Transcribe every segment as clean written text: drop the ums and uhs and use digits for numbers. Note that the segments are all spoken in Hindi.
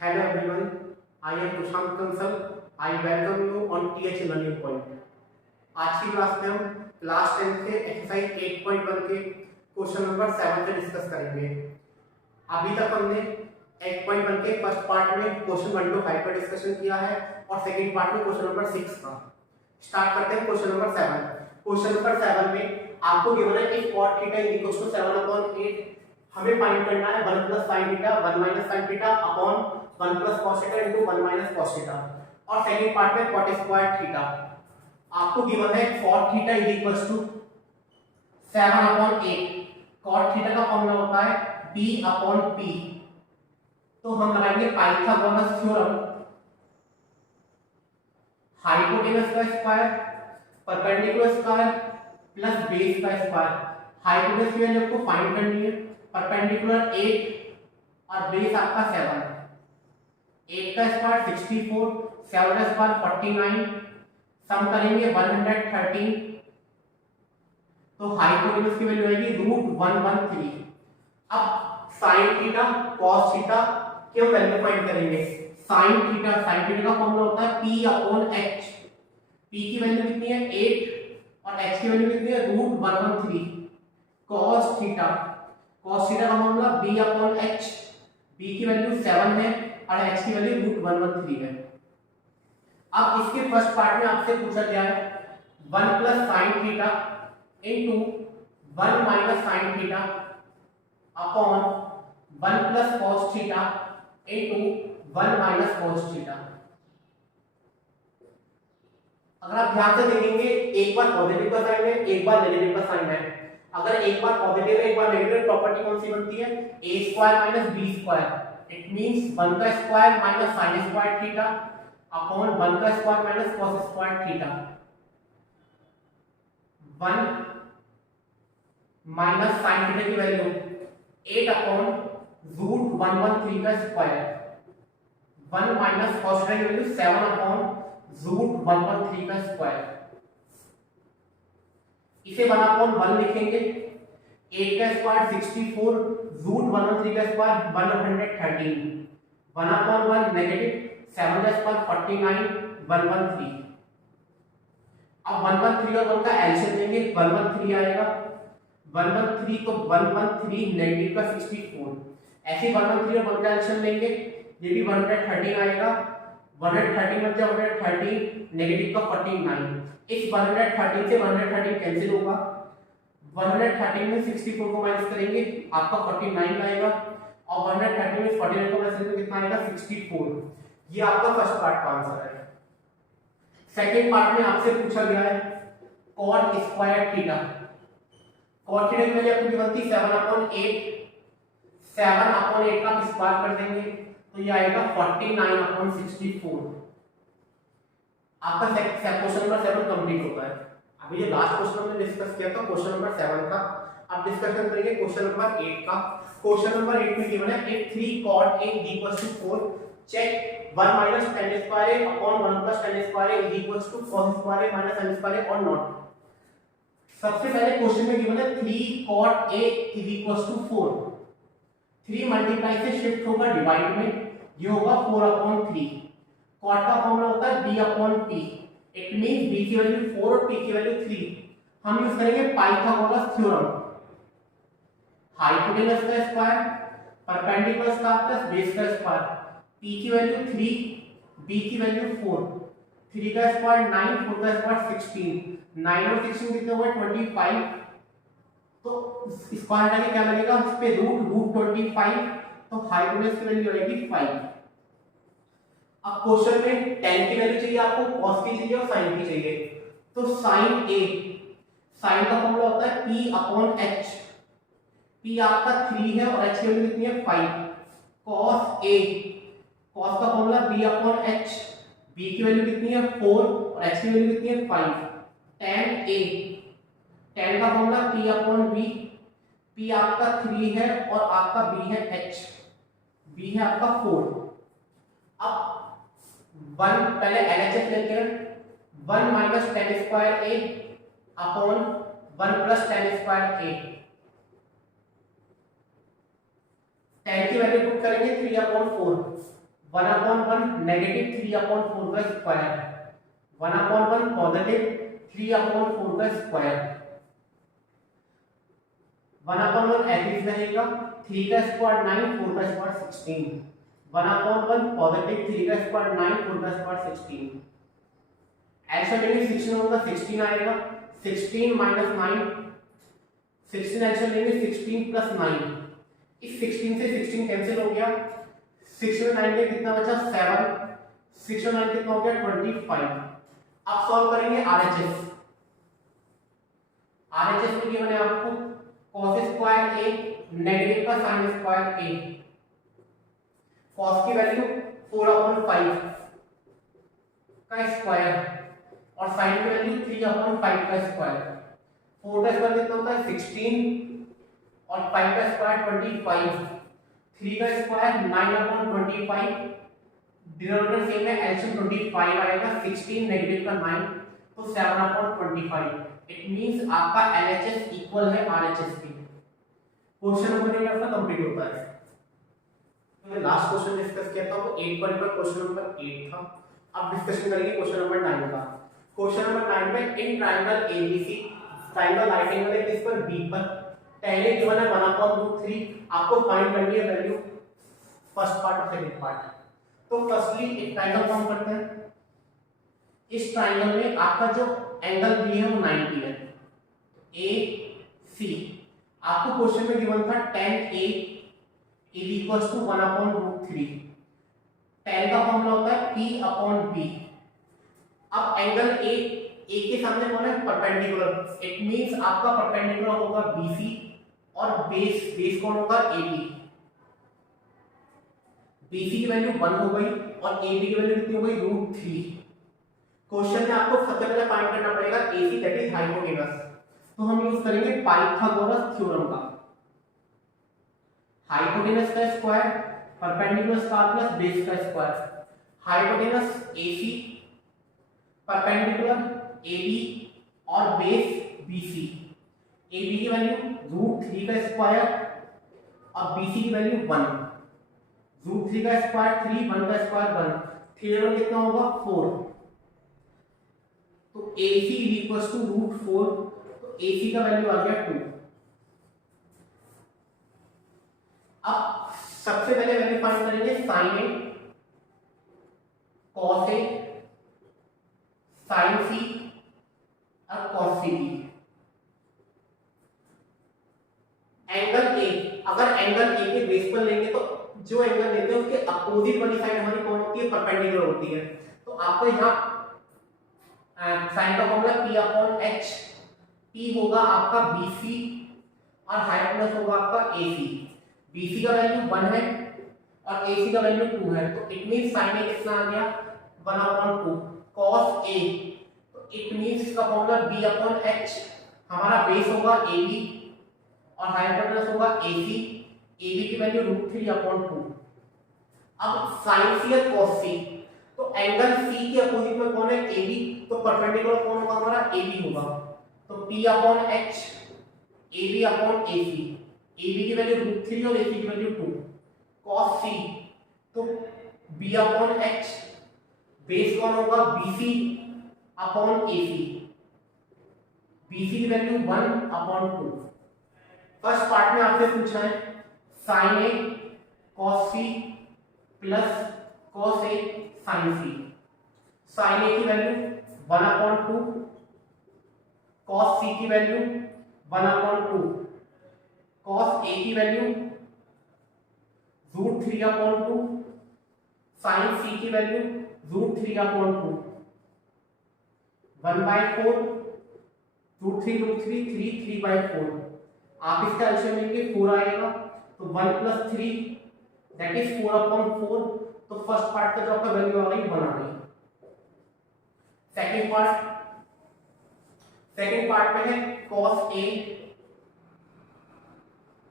Hello everyone, I am Prashant Kansal. I welcome you on TH Learning Point. आज की क्लास में हम क्लास 10 के एक्सरसाइज 8.1 के क्वेश्चन नंबर 7 से डिस्कस करेंगे। अभी तक हमने 8.1 के फर्स्ट पार्ट में क्वेश्चन 1 to 5 का डिस्कशन किया है और सेकंड पार्ट में क्वेश्चन नंबर 6 का। स्टार्ट करते हैं क्वेश्चन नंबर 7। क्वेश्चन नंबर 7 में आपको गिवन है कि cot theta is equal to 7/8। हमें फाइंड करना है 1 plus sin theta 1 minus sin theta upon 1 plus cos theta into 1 minus cos theta और सेकंड पार्ट में cot स्क्वायर थीटा। आपको गिवन है cot theta is equal to 7/8। cot theta का फॉर्मूला होता है p अपॉन p। तो हम लगाएंगे पाइथागोरस थ्योरम। हाइपोटेनस का square perpendicular square plus base का स्क्वायर। हाइपोटेनस की वैल्यू आपको फाइंड करनी है। परपेंडिकुलर 8 और बेस आपका 7। 8 का स्क्वायर 64, 7 का स्क्वायर 49, सम करेंगे 113। तो हाइपोटेनस की वैल्यू आएगी √113। अब sin थीटा cos थीटा की हम वैल्यू फाइंड करेंगे। sin थीटा का फॉर्मूला होता है p अपॉन h। p की वैल्यू कितनी है 8 और h की वैल्यू कितनी है √113। cos थीटा का formula b upon h। b की वैल्यू 7 है और h की वैल्यू √113 है। अब इसके फर्स्ट पार्ट में आपसे पूछा गया है 1 plus sin theta into 1 minus sin theta upon 1 plus cos theta into 1 minus cos theta. अगर आप ध्यान से देखेंगे एक बार पॉजिटिव का साइन है एक बार नेगेटिव का साइन है। अगर एक बार पॉजिटिव है एक बार नेगेटिव, प्रॉपर्टी कौन सी बनती है a square minus b square. It means 1 का square minus sin square theta upon 1 का square minus cos square theta. 1 minus sin theta की वैल्यू 8 अपॉन √113 का स्क्वायर। 1 माइनस cos थीटा की वैल्यू 7 अपॉन √113 का स्क्वायर। इसे 1 अपॉन 1 लिखेंगे। 8 का स्क्वायर 64, √113 का स्क्वायर 113। 1 अपॉन 1 नेगेटिव, 7 का स्क्वायर 49, 113। अब 113 और 1 का एलसीएम लेंगे 113 आएगा। 113 तो 113 नेगेटिव का 64। ऐसे 113 और 1 का एलसीएम लेंगे ये भी 113 आएगा। 113 में 113 नेगेटिव का 49। इस 113 से 113 कैंसिल होगा। 113 में 64 को माइनस करेंगे आपका 49 आएगा और 113 में 49 को माइनस करेंगे कितना आएगा 64। ये आपका फर्स्ट पार्ट का आंसर है। सेकंड पार्ट में आपसे पूछा गया है cot square theta. cot theta की वैल्यू आपको बनती है 7/8। 7/8 का स्क्वायर कर देंगे तो ये आएगा 49/64। आपका क्वेश्चन नंबर 7 कंप्लीट होता है। अभी ये लास्ट क्वेश्चन हमने डिस्कस किया था क्वेश्चन नंबर 7 का। अब डिस्कशन करेंगे क्वेश्चन नंबर 8 का। क्वेश्चन नंबर 8 में गिवन है if 3 cot a equals to 4 check 1 minus tan square a upon 1 plus tan square a is equals to cos square a minus sin square a or not। सबसे पहले क्वेश्चन में गिवन है 3 cot a is equals to 4। 3 multiply से शिफ्ट होगा डिवाइड में, ये होगा 4/3। cot का फॉर्मूला होता है b upon p। It means b की वैल्यू 4 और p की वैल्यू 3। हम यूज करेंगे पाइथागोरस थ्योरम। हाइपोटेनस का square perpendicular square plus base का स्क्वायर। p की वैल्यू 3, b की वैल्यू 4। 3 का स्क्वायर 9, 4 का स्क्वायर 16। 9 और 16 कितने हुए 25। तो स्क्वायर हटा के क्या बनेगा इस पे √25। तो हाइपोटेनस की वैल्यू आएगी 5। अब क्वेश्चन में tan की वैल्यू चाहिए आपको, cos की चाहिए और sin की चाहिए। तो sin a, sin का फॉर्मूला होता है p अपॉन h। p आपका 3 है और h की वैल्यू कितनी है 5। cos a, cos का formula b upon h। b की वैल्यू कितनी है 4 और h की वैल्यू कितनी है 5। tan a, tan का formula p upon b। p आपका 3 है और आपका b है h। b है आपका 4। अब 1 पहले LHS लेते हैं। 1 minus tan square a upon 1 plus tan square a। tan की वैल्यू पुट करेंगे 3/4। 1/1 नेगेटिव 3/4 का स्क्वायर, 1/1 पॉजिटिव 3/4 का स्क्वायर, 1/1 ऐसे रहेगा 3 का स्क्वायर 9, 4 का स्क्वायर 16, 1/1 पॉजिटिव 3 का स्क्वायर 9, 4 का स्क्वायर 16। ऐसा लेंगे 16 होगा 16 आएगा, 16 माइनस 9, 16 ऐसा लेंगे 16 प्लस 9, इस 16 से 16 कैंसिल हो गया, 6 में 9 में कितना बचा 7, 6 में 9 कितना हो गया 25। अब सॉल्व करेंगे आरएचएस। आरएचएस में गिवन है आपको cos स्क्वायर a नेगेटिव का sin स्क्वायर a, cos की वैल्यू 4/5 का स्क्वायर और sin की वैल्यू 3/5 का स्क्वायर, 4 का स्क्वायर कितना होता है 16 और 5 का स्क्वायर 25, 3 का स्क्वायर 9/25, डिनोमिनेटर सेम है एलसीएम 25 आएगा, 16 नेगेटिव का 9 तो 7/25। इट मींस आपका एलएचएस इक्वल है आरएचएस के। क्वेश्चन नंबर 8 आपका कंप्लीट होता है। तो लास्ट क्वेश्चन डिस्कस किया था वो 8 पर क्वेश्चन नंबर 8 था। अब डिस्कशन करेंगे क्वेश्चन नंबर 9 का। क्वेश्चन नंबर 9 में in triangle ABC, triangle right angle है किस पर बी पर, पहले गिवन है 1/3, आपको फाइंड करनी है वैल्यू फर्स्ट पार्ट और सेकंड पार्ट। तो फर्स्टली एक ट्रायंगल फॉर्म करते हैं। इस ट्रायंगल में आपका जो एंगल बी है वो 90 है, ए सी। आपको क्वेश्चन में गिवन था tan A is equals to 1/√3। tan का फॉर्मूला होता है P/B। अब एंगल ए के सामने कौन है परपेंडिकुलर, इट मींस आपका परपेंडिकुलर होगा BC और बेस कौन होगा AB। BC की वैल्यू 1 हो गई और AB की वैल्यू कितनी हो गई √3। क्वेश्चन में आपको सबसे पहले फाइंड करना पड़ेगा AC दैट इज हाइपोटेनस। तो हम यूज करेंगे पाइथागोरस थ्योरम का। हाइपोटेनस का square perpendicular square plus base का square, hypotenuse AC perpendicular AB और बेस BC। AB की वैल्यू √3 का स्क्वायर और BC की वैल्यू 1, √3 का स्क्वायर 3, 1 का स्क्वायर 1, थ्योरम कितना होगा 4। तो AC इज इक्वल्स टू √4, तो AC का वैल्यू आ गया 2। अब सबसे पहले वैल्यू फाइंड करेंगे sin A, cos A, sin C और cos C की। एंगल A, अगर एंगल A के बेस पर लेंगे तो जो एंगल लेते हैं उसके अपोजिट वाली साइड हमारी कौन होती है परपेंडिकुलर होती है। तो आपको यहाँ साइन का फॉर्मूला P/H, P होगा आपका BC और हाइपोटेनस होगा आपका AC। BC का वैल्यू 1 है और AC का वैल्यू 2 है, तो इट मींस sin A कितना आ गया 1/2 cos A। तो इट मींस इसका फॉर्मूला B/H, हमारा बेस होगा AB और हाइपोटेनस होगा AC, AB की वैल्यू √3/2। अब sin C और cos C, तो एंगल C के अपोजिट में कौन है AB, तो परपेंडिकुलर कौन होगा हमारा AB होगा। तो P/H AB/AC, AB की वैल्यू √3 और AC की वैल्यू 2, cos C तो B/H बेस कौन होगा BC/AC, BC की वैल्यू 1/2। फर्स्ट पार्ट में आपसे पूछा है sin A cos C plus cos A sin C। sin A की वैल्यू 1/2, cos C की वैल्यू 1/2, cos A की वैल्यू √3/2, sin C की वैल्यू √3/2, 1/4, √3 3/4। आप इसका एलसीएम लेंगे 4 आएगा, तो 1 + 3 दैट इज 4/4। तो फर्स्ट पार्ट का जो आपका वैल्यू आ गई 1 आ गई। सेकंड पार्ट में है cos A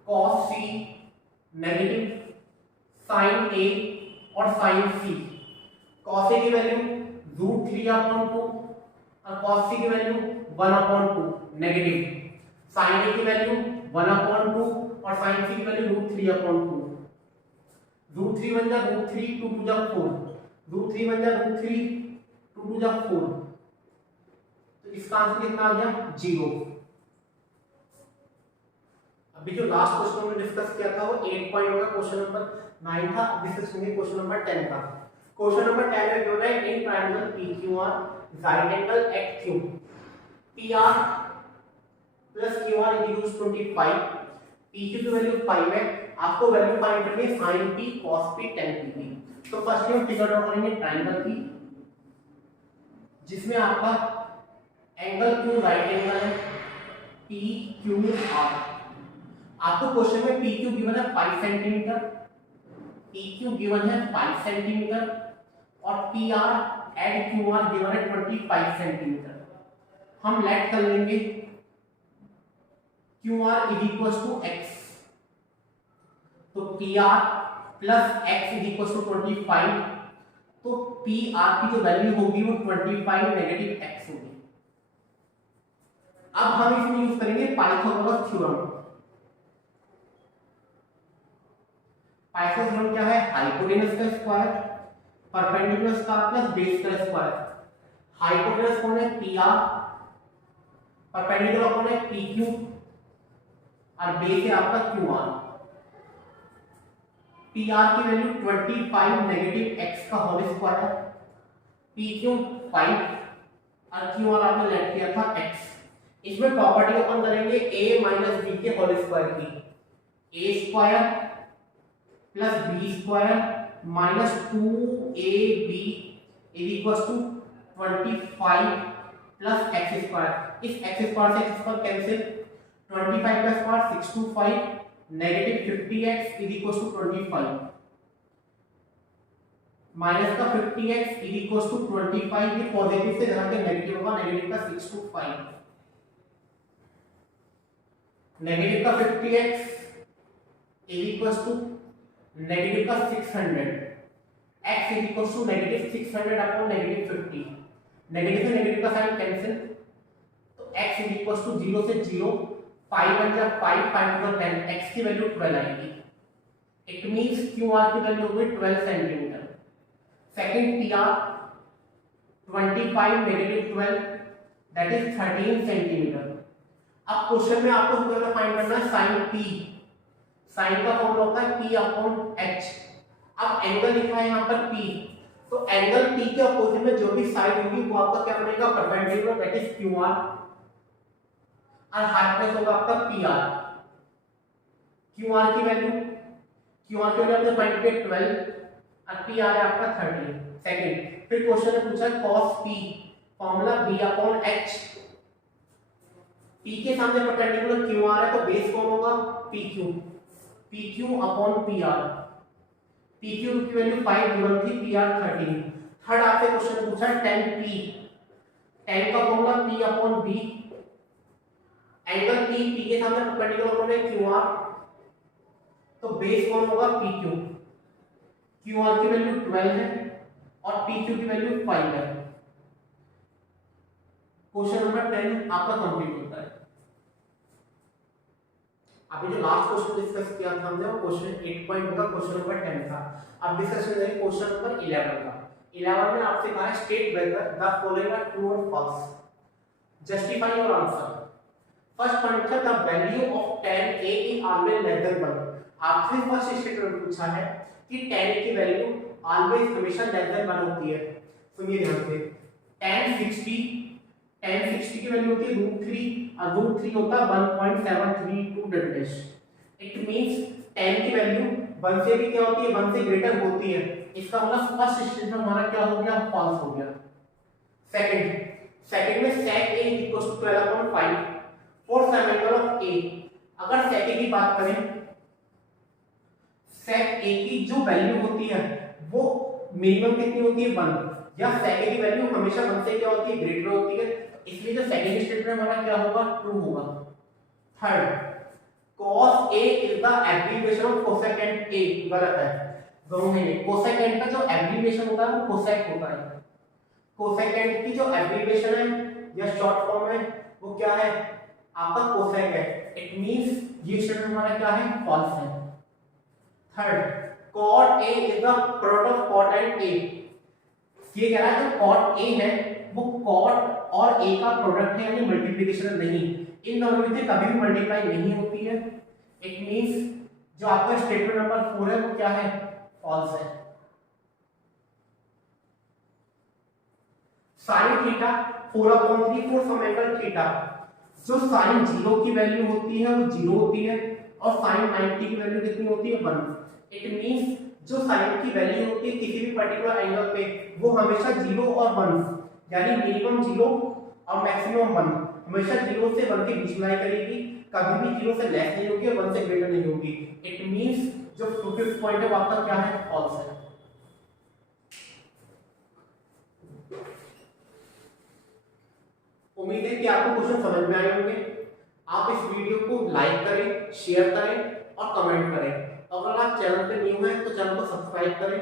cos C negative, sin A और sin C। cos A की वैल्यू √3/2 और cos C की वैल्यू 1/2 नेगेटिव, sin A की वैल्यू 1/2 और sin C की वैल्यू √3/2। रूट 3 बन जा रूट 3 2 टू जा 4, रूट 3 बन जा रूट 3 2 टू जा 4, तो इसका आंसर कितना आ गया 0। अभी जो लास्ट क्वेश्चन हमने डिस्कस किया था वो 8 पॉइंट का क्वेश्चन नंबर 9 था। अब डिस्कस करेंगे क्वेश्चन नंबर 10 का। क्वेश्चन नंबर 10 में जो है in triangle PQR right angle at Q PR plus QR equals 25, PQ की वैल्यू 5 है, आपको वैल्यू फाइंड करनी है sin P cos P tan P। तो फर्स्ट हम फिगर ड्रॉ करेंगे ट्रायंगल की, जिसमें आपका एंगल Q राइट एंगल है PQR। आपको क्वेश्चन में PQ गिवन है 5 सेंटीमीटर, PQ गिवन है 5 सेंटीमीटर और PR एंड QR गिवन है 25 सेंटीमीटर। हम लेट कर लेंगे QR is equals to x, तो PR plus x is equals to 25, तो PR की जो वैल्यू होगी वो 25 नेगेटिव x होगी। अब हम इसमें यूज करेंगे पाइथागोरस थ्योरम। पाइथागोरस थ्योरम क्या है? हाइपोटेनस का square perpendicular square plus base का स्क्वायर। हाइपोटेनस कौन है? PR, परपेंडिकुलर कौन है? PQ और बेस है आपका QR। PR की वैल्यू 25 नेगेटिव x का होल स्क्वायर, PQ 5 और QR आपने लेट किया था x। इसमें प्रॉपर्टी ओपन करेंगे a माइनस b के होल स्क्वायर की, a square plus b square minus 2ab is equals to 25 plus x square. इस x स्क्वायर से x स्क्वायर कैंसिल, 25 का square 625 negative 50x is equals to 25 minus का 50x इज इक्वल्स टू 25, ये पॉजिटिव से जहां के नेगेटिव होगा, नेगेटिव का 625 नेगेटिव का 50x is equals to negative का 600, x is equals to negative 600 upon negative 50, negative से नेगेटिव का साइन कैंसिल, तो x इज इक्वल्स टू 0 से 0, 5 बन जा 5 5 टू 10, x की वैल्यू 12 आएगी। इट मींस QR की वैल्यू होगी 12 centimetre. Second PR 25 negative 12 that is 13 centimetre. अब क्वेश्चन में आपको सबसे फाइंड करना है sin P। sin का फॉर्मूला होता है P अपॉन H। अब एंगल लिखा है यहाँ पर P, तो एंगल P के अपोजिट में जो भी साइड होगी वो आपका क्या बनेगा? परपेंडिकुलर दैट इज QR और हाइपोटेनस होगा आपका PR। QR की वैल्यू आपने फाइंड किया 12 और PR है आपका 13। सेकंड फिर क्वेश्चन में पूछा cos P, formula B upon H। P के सामने परपेंडिकुलर QR है तो बेस कौन होगा? PQ upon PR। PQ की वैल्यू 5 गिवन थी, PR 13। थर्ड आपसे क्वेश्चन पूछा tan P, tan का formula P upon B। Angle P के सामने परपेंडिकुलर कौन है? QR, तो बेस कौन होगा? PQ। QR की वैल्यू 12 है और PQ की वैल्यू 5 है। क्वेश्चन नंबर 10 आपका कंप्लीट होता है। अभी जो लास्ट क्वेश्चन डिस्कस किया था हमने वो क्वेश्चन 8 पॉइंट का क्वेश्चन नंबर 10 था। अब डिस्कस करेंगे क्वेश्चन नंबर 11 का। 11 में आपसे कहा है state whether the following are true और false, justify your answer. First point था the value of tan A is always less than 1। आपसे फर्स्ट स्टेटमेंट पूछा है कि tan की वैल्यू ऑलवेज हमेशा लेस देन 1 होती है। सुनिए ध्यान से, tan 60 की वैल्यू होती है √3 और √3 होता है 1.732 डैश। इट मींस tan की वैल्यू 1 से भी क्या होती है? 1 से ग्रेटर होती है। इसका मतलब फर्स्ट स्टेटमेंट हमारा क्या हो गया? फॉल्स हो गया। सेकंड में sec A 12/5 four sine angle of A। अगर sec A की बात करें, sec A की जो वैल्यू होती है वो मिनिमम कितनी होती है? 1, या sec A की वैल्यू हमेशा 1 से क्या होती है? ग्रेटर होती है, इसलिए जो सेकंड स्टेटमेंट हमारा क्या होगा? ट्रू होगा। Third, cos A is the abbreviation of cosecant A, गलत है। दोनों में कोसेकेंट का जो एब्रीविएशन होता है वो कोसेक होता है। कोसेकेंट की जो एब्रीविएशन है या शॉर्ट फॉर्म है वो क्या है? आपका कोसेक है। इट मींस ये स्टेटमेंट हमारा क्या है? फॉल्स है। Third, cot A is the product of cot and A। ये कह रहा है जो cot A है वो cot और A का प्रोडक्ट है, यानी मल्टीप्लिकेशन नहीं, इन दोनों में से कभी भी मल्टीप्लाई नहीं होती है। इट मींस जो आपका स्टेटमेंट नंबर 4 है वो क्या है, फॉल्स है। Sine theta 4/3 4 some angle theta, जो साइन 0 की वैल्यू होती है वो 0 होती है और साइन 90 की वैल्यू कितनी होती है, 1। इट मींस जो साइन की वैल्यू होती है किसी भी पर्टिकुलर एंगल पे वो हमेशा 0 और 1, यानी मिनिमम 0 और मैक्सिमम 1, हमेशा 0 से 1 के बीच में लाई करेगी, कभी भी 0 से लेस नहीं होगी और 1 से ग्रेटर नहीं होगी। इट मींस जो फिफ्थ पॉइंट है वो आपका क्या है, फॉल्स है। उम्मीद है कि आपको क्वेश्चन समझ में आए होंगे। आप इस वीडियो को लाइक करें, शेयर करें और कमेंट करें। अगर आप चैनल पे न्यू हैं तो चैनल को सब्सक्राइब करें।